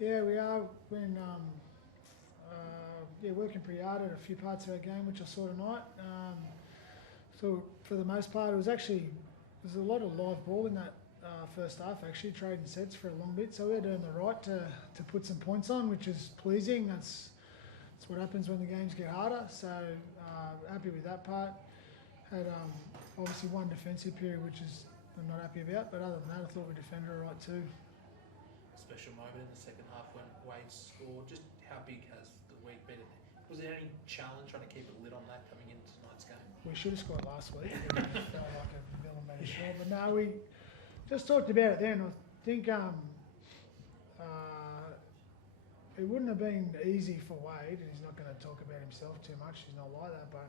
Yeah, we are. Been working pretty hard at a few parts of our game, which I saw tonight. So for the most part, there's a lot of live ball in that first half. Actually, trading sets for a long bit, so we're doing the right to put some points on, which is pleasing. That's what happens when the games get harder. So happy with that part. Had obviously one defensive period, which is I'm not happy about, but other than that, I thought we defended all right too. Special moment in the second half when Wade scored. Just how big has the week been? Was there any challenge trying to keep a lid on that coming into tonight's game? We should have scored last week. It felt like a millimetre short, but no, we just talked about it then. I think it wouldn't have been easy for Wade, and he's not going to talk about himself too much. He's not like that, but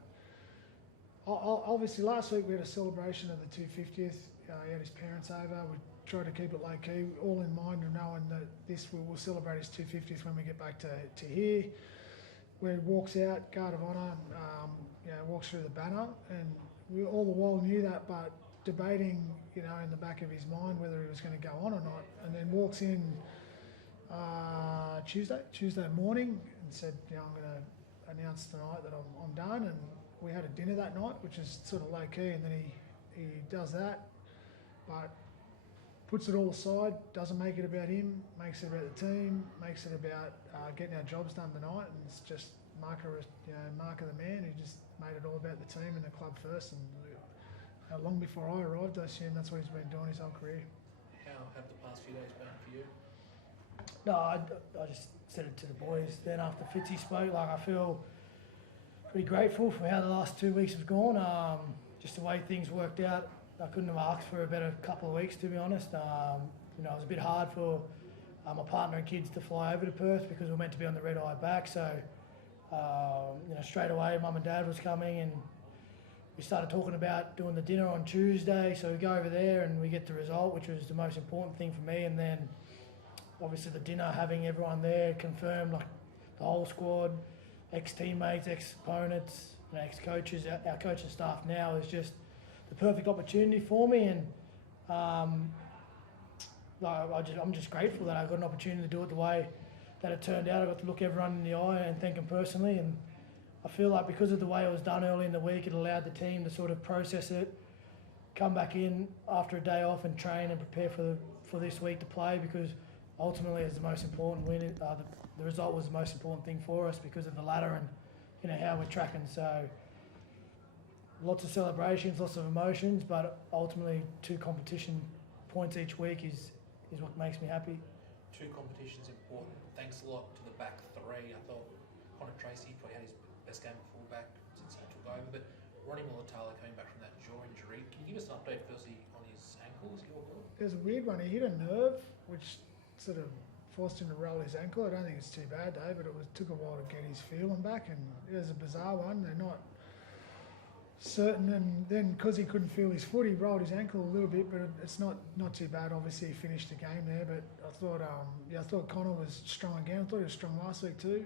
obviously last week we had a celebration of the 250th. He had his parents over. We tried to keep it low key, all in mind of knowing that we'll celebrate his 250th when we get back to here. Where he walks out, guard of honour, walks through the banner, and we all the while knew that, but debating, in the back of his mind whether he was going to go on or not, and then walks in Tuesday morning and said, I'm going to announce tonight that I'm done, and we had a dinner that night, which is sort of low key, and then he does that, but puts it all aside, doesn't make it about him, makes it about the team, makes it about getting our jobs done tonight, and it's just mark of the man. He just made it all about the team and the club first, and long before I arrived, I assume that's what he's been doing his whole career. How have the past few days been for you? No, I just said it to the boys then after Fitzy spoke. I feel pretty grateful for how the last 2 weeks have gone. Just the way things worked out. I couldn't have asked for a better couple of weeks, to be honest. It was a bit hard for my partner and kids to fly over to Perth because we were meant to be on the red-eye back. So, straight away, Mum and Dad was coming, and we started talking about doing the dinner on Tuesday. So we go over there and we get the result, which was the most important thing for me. And then, obviously, the dinner, having everyone there confirmed, the whole squad, ex-teammates, ex-opponents, ex-coaches, our coaching staff now is just the perfect opportunity for me, and I'm just grateful that I got an opportunity to do it the way that it turned out. I got to look everyone in the eye and thank them personally, and I feel like because of the way it was done early in the week, it allowed the team to sort of process it, come back in after a day off and train and prepare for this week to play, because ultimately it's the most important win. The result was the most important thing for us because of the ladder and how we're tracking. So lots of celebrations, lots of emotions, but ultimately 2 competition points each week is what makes me happy. 2 competitions important. Thanks a lot to the back 3. I thought Connor Tracy probably had his best game of fullback since he took over, but Ronnie Mulatalo coming back from that jaw injury. Can you give us an update firstly on his ankles? It was a weird one. He hit a nerve, which sort of forced him to roll his ankle. I don't think it's too bad though, but took a while to get his feeling back, and it was a bizarre one. They're not certain, and then because he couldn't feel his foot, he rolled his ankle a little bit, but it's not too bad. Obviously, he finished the game there, but I thought Connor was strong again. I thought he was strong last week too,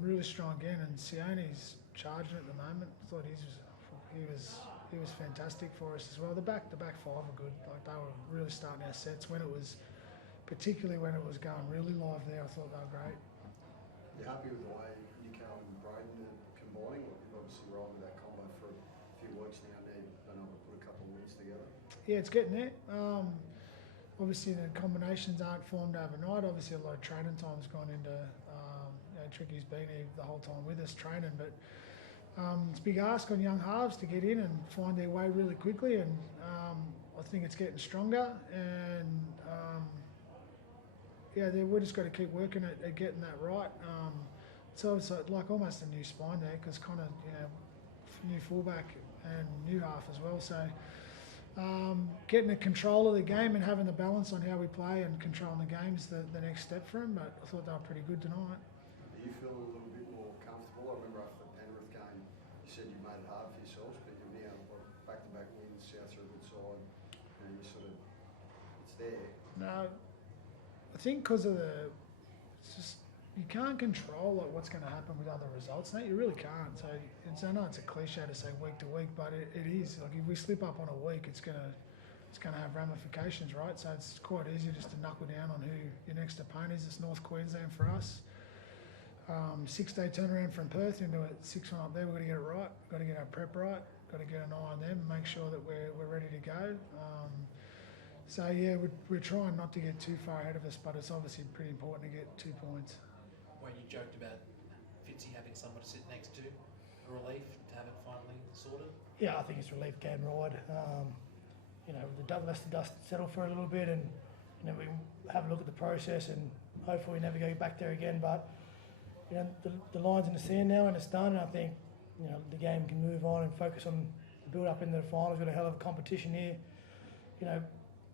really strong again. And Sione's charging at the moment. I thought he was fantastic for us as well. The back 5 were good. They were really starting our sets particularly when it was going really live there. I thought they were great. You're happy with the way Nico and Braden are combining? You've obviously rolled with that combo for a few weeks now, and they've been able to put a couple of wins together. Yeah, it's getting there. Obviously, the combinations aren't formed overnight. Obviously, a lot of training time's gone into. Tricky's been here the whole time with us training, but it's a big ask on young halves to get in and find their way really quickly, and I think it's getting stronger. And we've just got to keep working at getting that right. So it's like almost a new spine there, because kind of new fullback and new half as well. So getting the control of the game and having the balance on how we play and controlling the game is the next step for him. But I thought they were pretty good tonight. Do you feel a little bit more comfortable? I remember after the Penrith game, you said you made it hard for yourselves, but you're now back-to-back wins, Souths are a good side, and you sort of, it's there. No, I think because of it's just, you can't control what's going to happen with other results. No, you really can't. So I know it's a cliche to say week to week, but it is. If we slip up on a week, it's going to it's going to have ramifications, right? So it's quite easy just to knuckle down on who your next opponent is. It's North Queensland for us. 6-day turnaround from Perth into a 6-1 up there. We've got to get it right. We've got to get our prep right. Got to get an eye on them and make sure that we're ready to go. So yeah, we're trying not to get too far ahead of us, but it's obviously pretty important to get 2 points. When you joked about Fitzy having someone to sit next to, a relief to have it finally sorted? Yeah, I think it's relief game ride. You know, let the dust settle for a little bit, and you know, we have a look at the process, and hopefully we never go back there again. But you know, the line's in the sand now, and it's done. And I think you know the game can move on and focus on the build up into the finals. We've got a hell of a competition here. You know,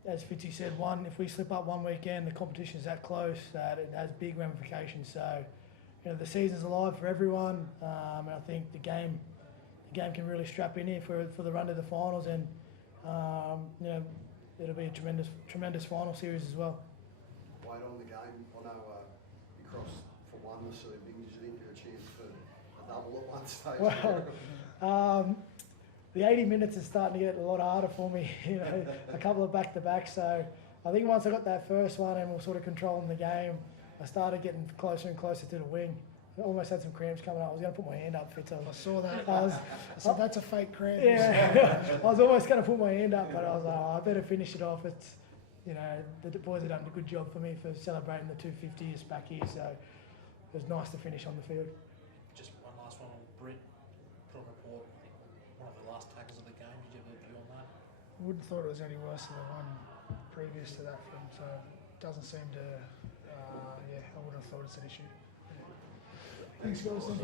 as Fitzy said, if we slip up one weekend, the competition's that close that it has big ramifications. So, you know, the season's alive for everyone, and I think the game can really strap in here for the run to the finals, and you know, it'll be a tremendous final series as well. Wait on the game. I know you crossed for one this evening. Did you think you had a chance for a double at one stage? Well, the 80 minutes is starting to get a lot harder for me, you know, a couple of back-to-backs. So I think once I got that first one and we're sort of controlling the game, I started getting closer and closer to the wing. I almost had some cramps coming up. I was going to put my hand up, Fitz. I saw that. I said, that's a fake cramp. Yeah, I was almost going to put my hand up, but I was like, I better finish it off. It's, you know, the boys have done a good job for me for celebrating the 250th back here, so it was nice to finish on the field. Just one last one on Britt. Put on report, I think one of the last tackles of the game. Did you have a view on that? I wouldn't have thought it was any worse than the one previous to that for him, so it doesn't seem to, I wouldn't have thought it's an issue. Thanks, guys.